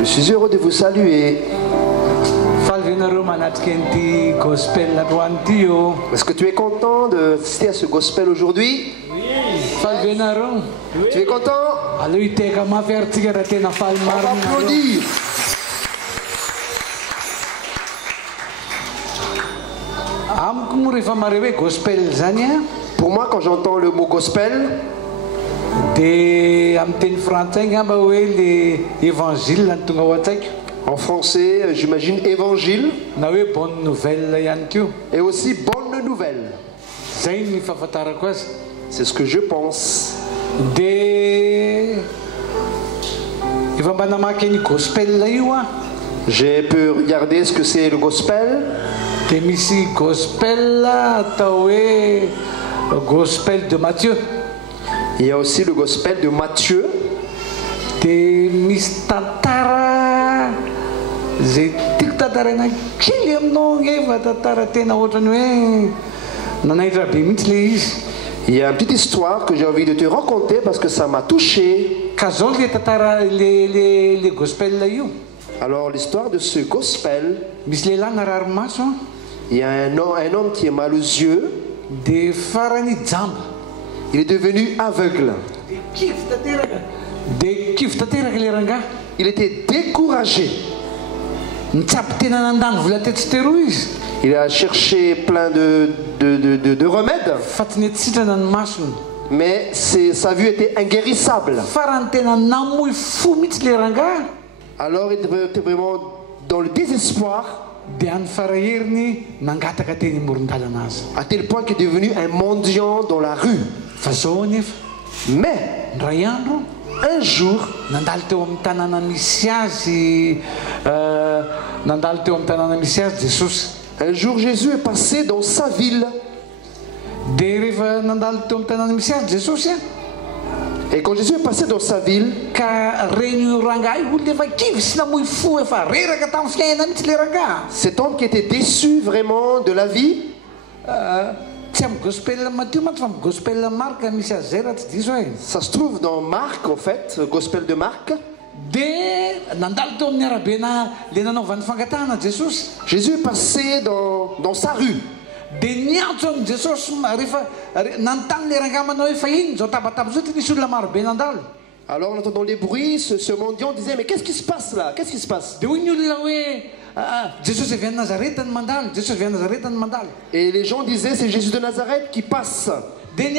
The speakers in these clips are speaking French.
Je suis heureux de vous saluer. Est-ce que tu es content d'assister à ce gospel aujourd'hui? Tu es content? On va applaudir. Pour moi, quand j'entends le mot gospel, en français, j'imagine évangile et aussi bonne nouvelle. C'est ce que je pense. J'ai pu regarder ce que c'est le gospel. Gospel de Matthieu. Il y a aussi le gospel de Matthieu. Il y a une petite histoire que j'ai envie de te raconter parce que ça m'a touché. Alors l'histoire de ce gospel, il y a un homme qui est mal aux yeux. Il est devenu aveugle. Il était découragé. Il a cherché plein de remèdes. Mais sa vue était inguérissable. Alors il était vraiment dans le désespoir. À tel point qu'il est devenu un mendiant dans la rue. Mais un jour, Jésus est passé dans sa ville. Et quand Jésus est passé dans sa ville, cet homme qui était déçu vraiment de la vie, ça se trouve dans Marc, en fait, le gospel de Marc. Jésus est passé dans sa rue. Alors en entendant les bruits, ce mendiant disait: mais qu'est-ce qui se passe là? Qu'est-ce qui se passe? Et les gens disaient: c'est Jésus de Nazareth qui passe. Et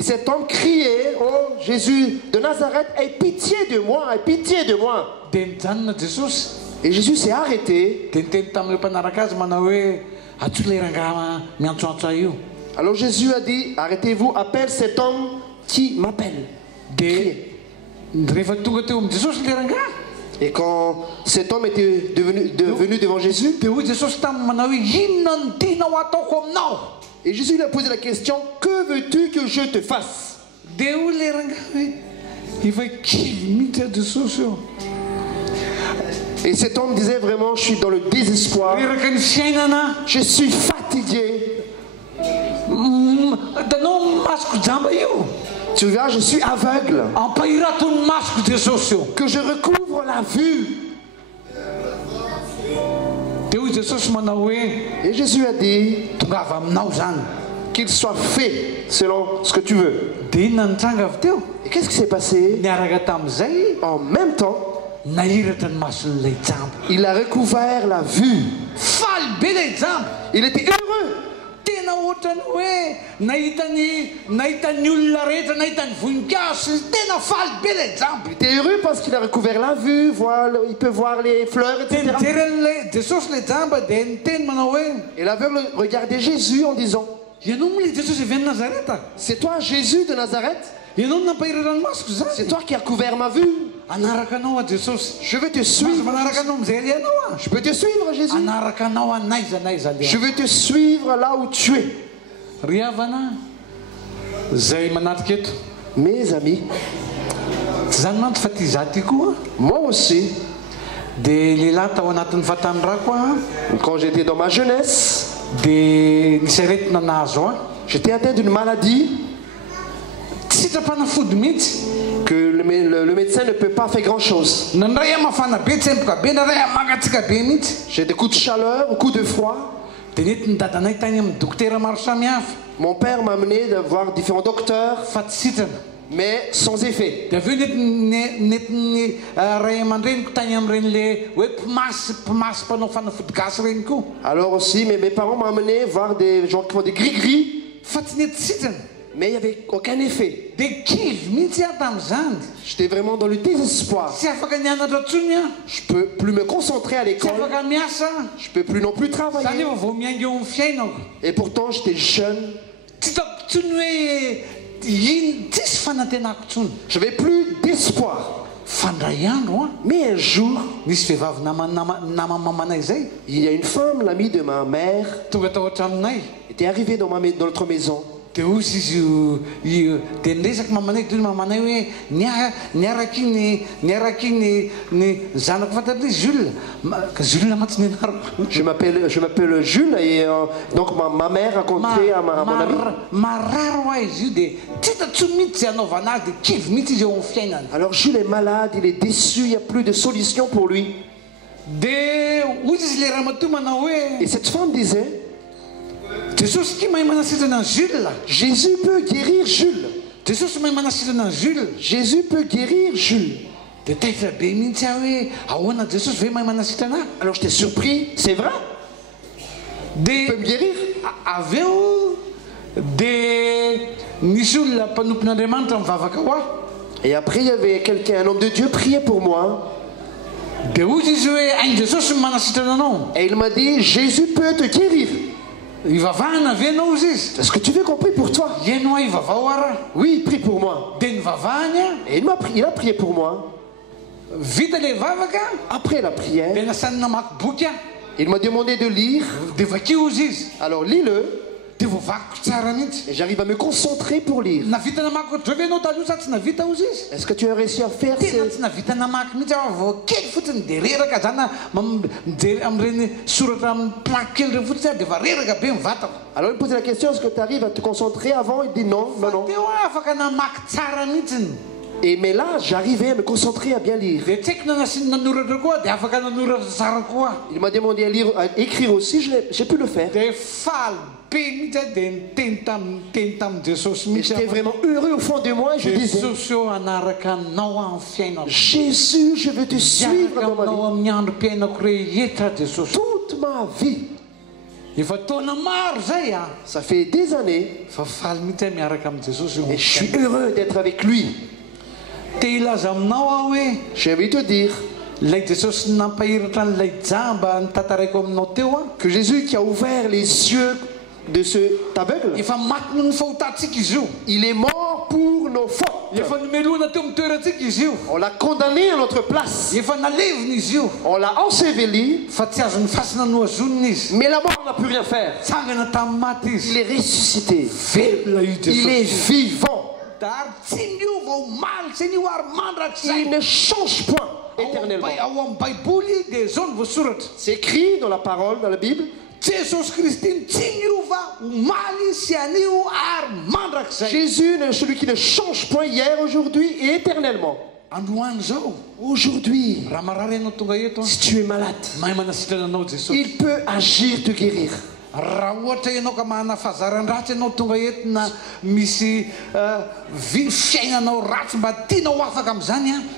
cet homme criait: oh Jésus de Nazareth, aie pitié de moi, aie pitié de moi. Et Jésus s'est arrêté. Alors Jésus a dit: arrêtez-vous, appelle cet homme qui m'appelle. Et quand cet homme était devenu devant Jésus, et Jésus lui a posé la question: que veux-tu que je te fasse? Et cet homme disait vraiment: je suis dans le désespoir, je suis fatigué. Tu vois, je suis aveugle, que je recouvre la vue. Et Jésus a dit qu'il soit fait selon ce que tu veux. Et qu'est-ce qui s'est passé? En même temps, il a recouvert la vue. Il était heureux. Il était heureux parce qu'il a recouvert la vue, il peut voir les fleurs, etc. Et l'aveugle regardait Jésus en disant: c'est toi Jésus de Nazareth? C'est toi qui as couvert ma vue. Je veux te suivre. Je peux te suivre, Jésus. Je veux te suivre là où tu es. Mes amis, moi aussi, quand j'étais dans ma jeunesse, J'étais atteint d'une maladie que le médecin ne peut pas faire grand-chose. J'ai des coups de chaleur, des coups de froid. Mon père m'a amené de voir différents docteurs, mais sans effet. Alors aussi, mes parents m'ont amené voir des gens qui font des gris-gris. Mais il n'y avait aucun effet. J'étais vraiment dans le désespoir. Je ne peux plus me concentrer à l'école. Je ne peux plus non plus travailler. Et pourtant, j'étais jeune. Je n'avais plus d'espoir. Mais un jour, il y a une femme, l'amie de ma mère, était arrivée dans notre maison. Elle Je m'appelle Jules et donc ma mère a raconté à mon ami. Alors Jules est malade, il est déçu, il n'y a plus de solution pour lui. Et cette femme disait, Jésus peut guérir Jules. Jésus peut guérir Jules. Alors j'étais surpris, c'est vrai? Il peut me guérir? Et après il y avait quelqu'un, un homme de Dieu priait pour moi. Et il m'a dit, Jésus peut te guérir. Est-ce que tu veux qu'on prie pour toi? Oui, il prie pour moi. Et il a prié pour moi. Après la prière, il m'a demandé de lire. Alors lis-le. Et j'arrive à me concentrer pour lire. Est-ce que tu as réussi à faire Alors il posait la question, est-ce que tu arrives à te concentrer avant? Il dit non, non, non. Et mais là, j'arrivais à me concentrer à bien lire. Il m'a demandé à lire, à écrire aussi, j'ai pu le faire. Mais j'étais vraiment heureux au fond de moi et je disais, Jésus, je veux te suivre dans ma vie. Toute ma vie. Ça fait des années et je suis heureux d'être avec lui. J'ai envie de te dire que Jésus qui a ouvert les yeux de ce aveugle, il est mort pour nos fautes. On l'a condamné à notre place. On l'a enseveli. Mais la mort n'a pu rien faire. Il est ressuscité. Il est vivant. Il ne change point éternellement. C'est écrit dans la parole, dans la Bible. Jésus est celui qui ne change point hier, aujourd'hui et éternellement. Aujourd'hui, si tu es malade, il peut agir, te guérir.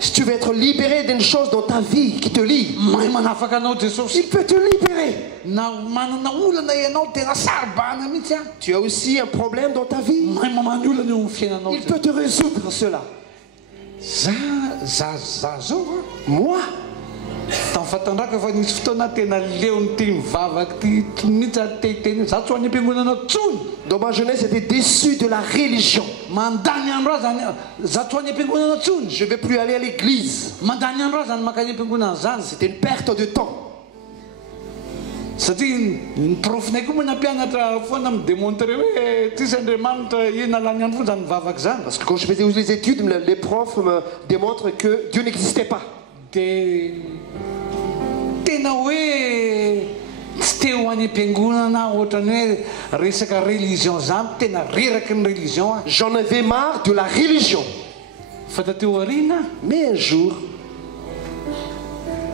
Si tu veux être libéré d'une chose dans ta vie qui te lie, il peut te libérer. Tu as aussi un problème dans ta vie, il peut te résoudre cela. Moi, dans ma jeunesse, j'étais déçu de la religion. Je ne vais plus aller à l'église. C'était une perte de temps. Parce que quand je faisais les études, les profs me démontrent que Dieu n'existait pas. teo any am-piangonana ohatrany hoe resaka religion zany tena reraky ny religion a. J'en avais marre de la religion. Fa tateo arina Mais un jour,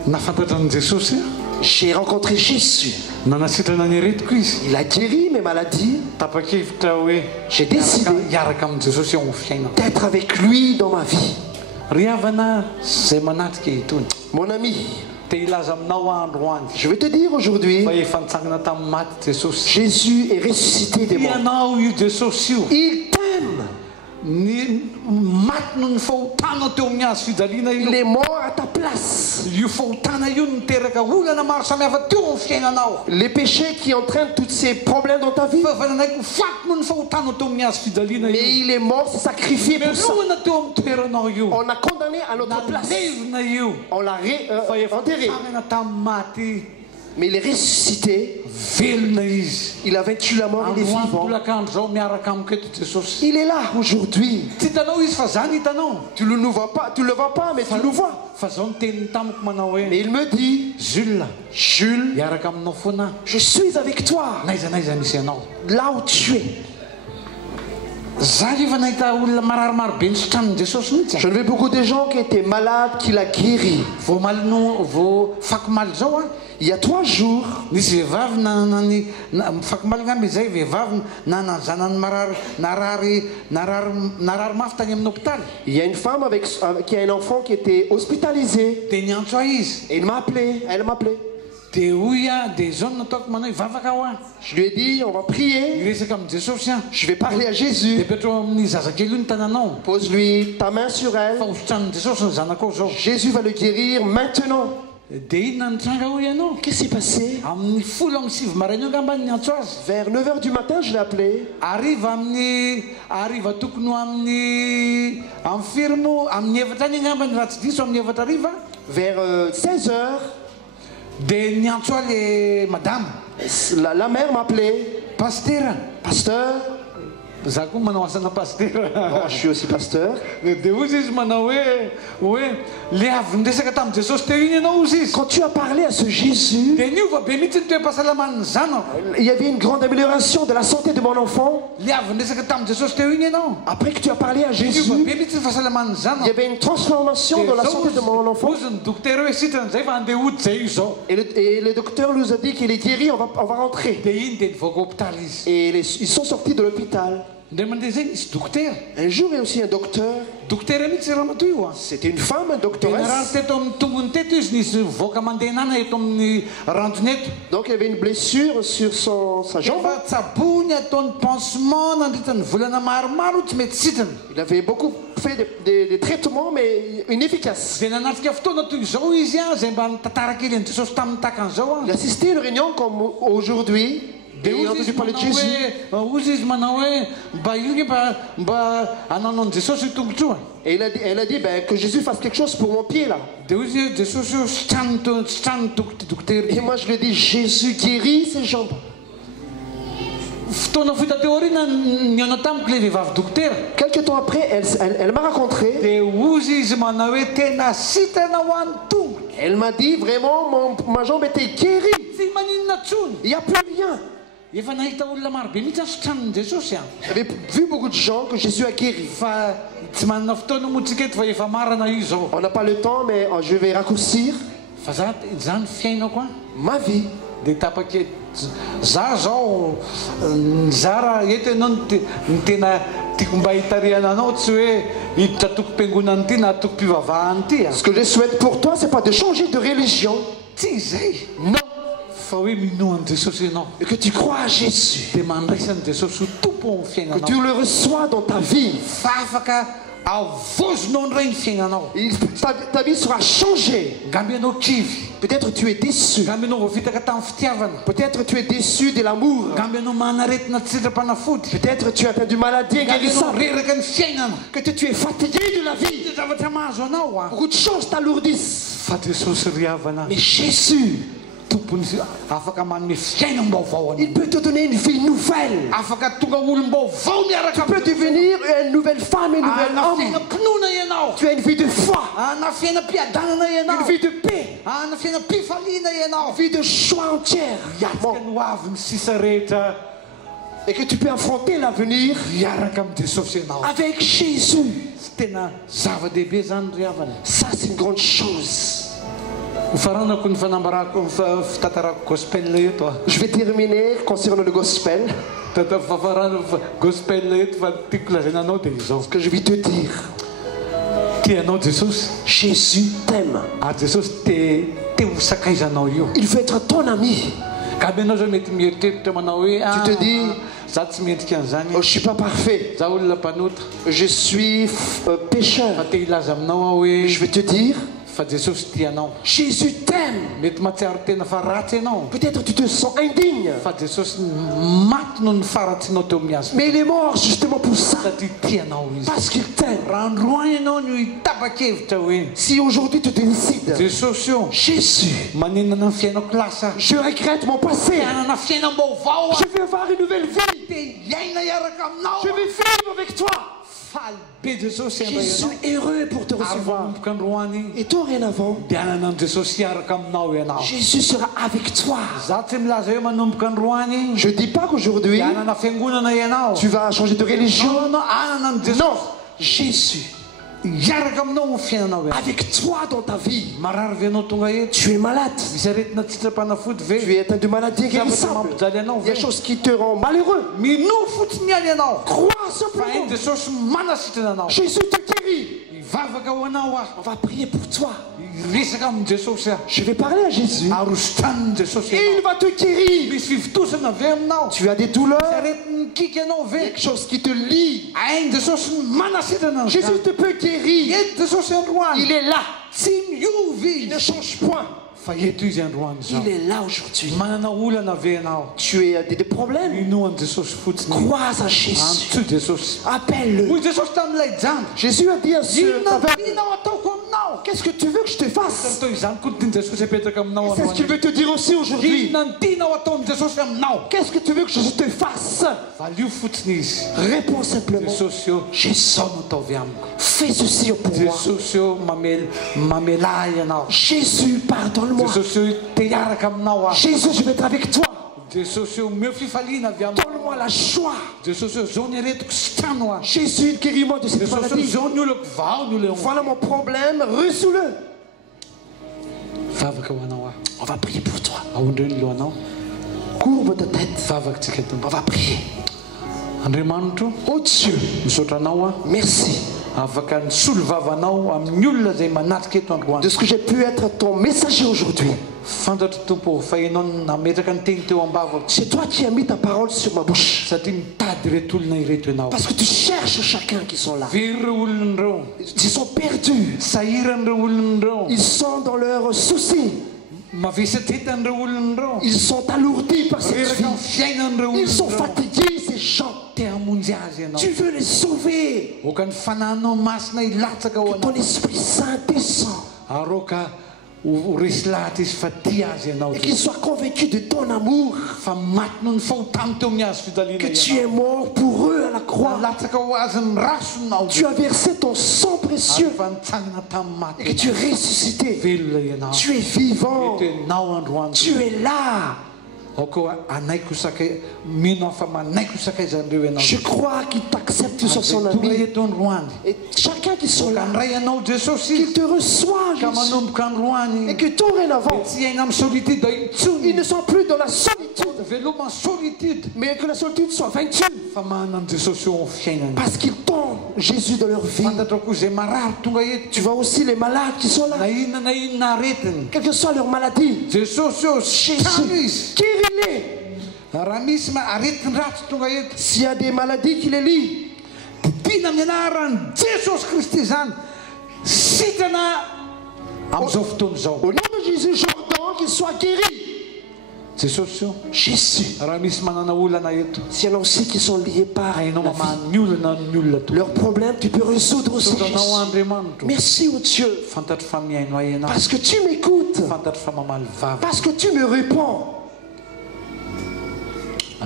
nafantatran' Jesosy j'ai rencontré Jésus. nanasitrana ny aretiko izy. Il a guéri mes maladies. Tapa-kevitra hoe J'ai décidé hiaraka amin'ny Jesosy eo amin'ny fiainana. d'être avec lui dans ma vie. Ry havana zay manatrika itony Mon ami, te hilaza aminao andro any je vais te dire aujourd'hui, fa efa nitsangana tamin'ny maty Jesosy. Jésus est ressuscité des morts. Ianao io Jesosy io Il t'aime. ny maty noho ny fahotana teo amin'ny hazo fijaliana Il io. est mort à ta place. Io fahotana io niteraka olana maro samihafa teo amin'ny fiainanao. Les péchés qui entraînent tous ces problèmes dans ta vie. Fa nanaiky faty noho ny fahotana teo amin'ny hazo fijaliana Mais io. il est mort, s'est sacrifié pour ça. Melohana teo amin'ny toeranao io. On a condamné à notre place. Nalevina io. On l'a Fa efa enterré. tangana tamin'ny maty Mais il est ressuscité. velona izy. Il a vaincu la mort, il est Androany vivant. tolakandro zao miaraka amiketo Jesosy. Il est là aujourd'hui. Tsy hitanao izy fa zany hitanao. Tu ne le vois pas, mais tu le vois. Fa zao ny teniny tamiko manao Mais hoe il me dit, Jules, Jules, miaraka aminao foana je suis avec toi, naiza misy anao. là où tu es. Za efa nahita olona mararomaro be nisotran'ny Jesosy mihitsy. Je n'avais beaucoup de gens qui étaient malades, qu'il a guéris. Vao fakomaly zao a Il y a 3 jours, nisy vehivavy nanany fakomaly ngamby zay vehivavy nanany zanany marary mafy tany amin'ny hôpitaly. il y a une femme qui a un enfant qui était hospitalisé. De niantso ahy izy. Et il m'a appelé, elle m'a appelé. De hoy a de zao nataoko manao hivavaka ao a. Je lui ai dit, on va prier. Iresaka amin'ny Jesosy a. Je vais parler à De Jésus. petrao amin'ny zazakely io ny tananao. Pose-lui ta main sur elle. Fa hosotran'ny Jesosy ny zanako zao. Jésus va le guérir maintenant. De inona nitranga hoy ianao? Qu'est-ce qui s'est passé? Amin'ny folo amin'ny sivy maraina io ngamba niantso azy. Vers 9 h du matin, je l'ai appelé. Arriva tokony ho amin'ny firmo amin'ny efatra any ngamba ny raha tsy diso amin'ny efatra ariva. Vers 16 h, De niantso ahy le madame. la mère m'a appelé. Pasteur. Pasteur. Za koa manao asana pasteur. Non, je suis aussi pasteur. De ozy izy manao hoe le avy niresaka tamin'i Jesosy teo iny ianao ozy izy. Quand tu as parlé à ce Jésus, De niova be mihitsy ny toe-pahasalaman'ny zanako. il y avait une grande amélioration de la santé de mon enfant. Le avy niresaka tamin'i Jesosy teo iny ianao. Après que tu as parlé à Niova Jésus, be mihitsy ny fahasalaman'ny il y zanako. avait une transformation dans la santé de mon enfant. Ozy ny dokotera hoe sitrany zay fa andeha hody zay io zao. Et le docteur nous a dit qu'il est guéri, on va rentrer. De iny de nivoaka hôpitaly izy. Et ils sont sortis de l'hôpital. De mandeha zay nisy dokotera. Un jour, il y a aussi un docteur. Dokotera mihitsy raha mato io a. C'était une femme, un De narary doctoresse. teto amin'ny tongony teto izy nisy voaka mandehanana eto amin'ny randrony eto. Donc il y avait une blessure sur sa jambe. Efa tsabony ataony pansement nandritra ny volana maromaro tsy mety sitrany. Il avait beaucoup fait des traitements, mais inefficaces. De nanatrika fotoana toy izao izy a zay mba nitantara kely an'i Jesosy tamin'ny takan'izao Il a. a assisté à une réunion comme aujourd'hui. De Et il a entendu parler de Jésus. ozy izy manao hoe mba io mba anaonao Jesosy io tongotro a. Et elle a dit que Jésus fasse quelque chose pour mon pied là. De ozy Jesosy io sitrany dokotera. Et moi je lui ai dit, Jésus guérit ses jambes. Fotoana fita teo aoriana niana tamiko le vehivavy dokotera. Quelque temps après, elle m'a rencontré. De ozy izy manao hoe tena sitrana ho an'ny tongotra. Elle m'a dit vraiment, ma jambe était guérie. Tsy maninona tsony. Il n'y a plus rien. Efa nahita olona maro be mihitsy asotran'ny Jesosy a. J'avais vu beaucoup de gens que Jésus a guéri. Fa tsy manana fotoana moa tsika eto fa efa marana io zao. On n'a pas le temps, mais je vais raccourcir. Fa zany fiainako a. Ma vie. De tapaka za zao nizara eto ianao ny tena tiako mba hitariana anao tsy hoe hiditra toko-piangonana ity na toko-pivavahana ity a. Ce que je souhaite pour toi, c'est pas de changer de religion. Tsy zay. Non. Fa hoe minoan'i Jesosy ianao. Mais que tu crois à Jésus. De mandraisan'i Jesosy ho tompo amin'ny Que fiainanao. tu le reçois dans ta vie. Fa afaka avozonao ndray ny fiainanao. Ta vie sera changée. Ngamby ianao kivy. Peut-être tu es déçu. Ngamby ianao voavitaka tamin'ny fitiavana. Peut-être tu es déçu de l'amour. Ngamby ianao manaretina tsy sitrapanafody. Peut-être tu as atteint du maladie Ngamby ianao inguérissable. reraka ny fiainana. Que tu es fatigué de la vie. Tsy zavatra mahazo anao a. Beaucoup de choses t'alourdissent. Fa Jesosy ry havana. Mais Jésus, Tompony afaka manome fiainam-baovao il peut te donner une vie nouvelle. afaka tonga olom-baovao miaraka Tu peux devenir une nouvelle femme, une nouvelle homme. fiainam-pinoana ianao. Tu as une vie de foi Une vie de paix. Une vie de choix entière. Et que tu peux affronter l'avenir avec Jésus. Ça, c'est une grande chose. Je vais terminer concernant le gospel. Ce que je vais te dire. Jésus t'aime. Il veut être ton ami. Tu te dis, oh, je ne suis pas parfait. Je suis pécheur. Je vais te dire, Jésus t'aime. Peut-être tu te sens indigne. Mais il est mort justement pour ça. Parce qu'il t'aime. Si aujourd'hui tu te décides, Jésus, je regrette mon passé. Je veux avoir une nouvelle vie. Je veux vivre avec toi. Jésus est heureux pour te recevoir. Et dorénavant, Jésus sera avec toi. Je ne dis pas qu'aujourd'hui tu vas changer de religion. Non, Jésus avec toi dans ta vie. Tu es malade. Tu es atteint de maladie guérissable. Il y a des choses qui te rendent malheureux. Crois simplement. Jésus te guérit. On va prier pour toi. Je vais parler à Jésus. Et il va te guérir. Tu as des douleurs. Quelque chose qui te lie. Jésus te peut guérir. Il est là. Il ne change point. Il est là aujourd'hui. Tu as des problèmes. Crois à Jésus. Appelle-le. Jésus a dit à ce qu'est-ce que tu veux que je te fasse? C'est ce qu'il veut te dire aussi aujourd'hui. Qu'est-ce que tu veux que je te fasse? Réponds simplement. Jésus, fais ceci pour moi. Jésus, pardonne-moi. Jésus, je vais être avec toi. Donne-moi la joie. Jésus, guéris-moi de cette maladie. Voilà mon problème, résous-le. On va prier pour toi. Courbe ta tête. On va prier. Oh Dieu, merci de ce que j'ai pu être ton messager aujourd'hui. C'est toi qui as mis ta parole sur ma bouche. Parce que tu cherches chacun qui sont là. Ils sont perdus. Ils sont dans leurs soucis. Ils sont alourdis par cette vie. Ils sont fatigués, ces gens. Tu veux les sauver. Que ton Esprit Saint descend. Et qu'ils soient convaincus de ton amour. Que tu es mort pour eux à la croix. Tu as versé ton sang précieux. Et que tu es ressuscité. Tu es vivant. Tu es là. Je crois qu'il t'accepte sur son ami. Et chacun qui sont là, qu'il te reçoit, Jésus. Et que dorénavant, ils ne sont plus dans la solitude, mais que la solitude soit vaincue. Parce qu'ils tombent, Jésus, dans leur vie. Tu vois aussi les malades qui sont là. Quelle que soit leur maladie, Jésus, guéris-les. S'il y a des maladies qui les lient, au nom de Jésus, j'ordonne qu'ils soient guéris. Jésus. S'il y en a aussi qui sont liés par la vie, leurs problèmes, tu peux résoudre aussi, Jésus. Merci, oh Dieu, parce que tu m'écoutes, parce que tu me réponds. Au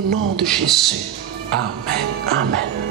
nom de Jésus. Amen. Amen.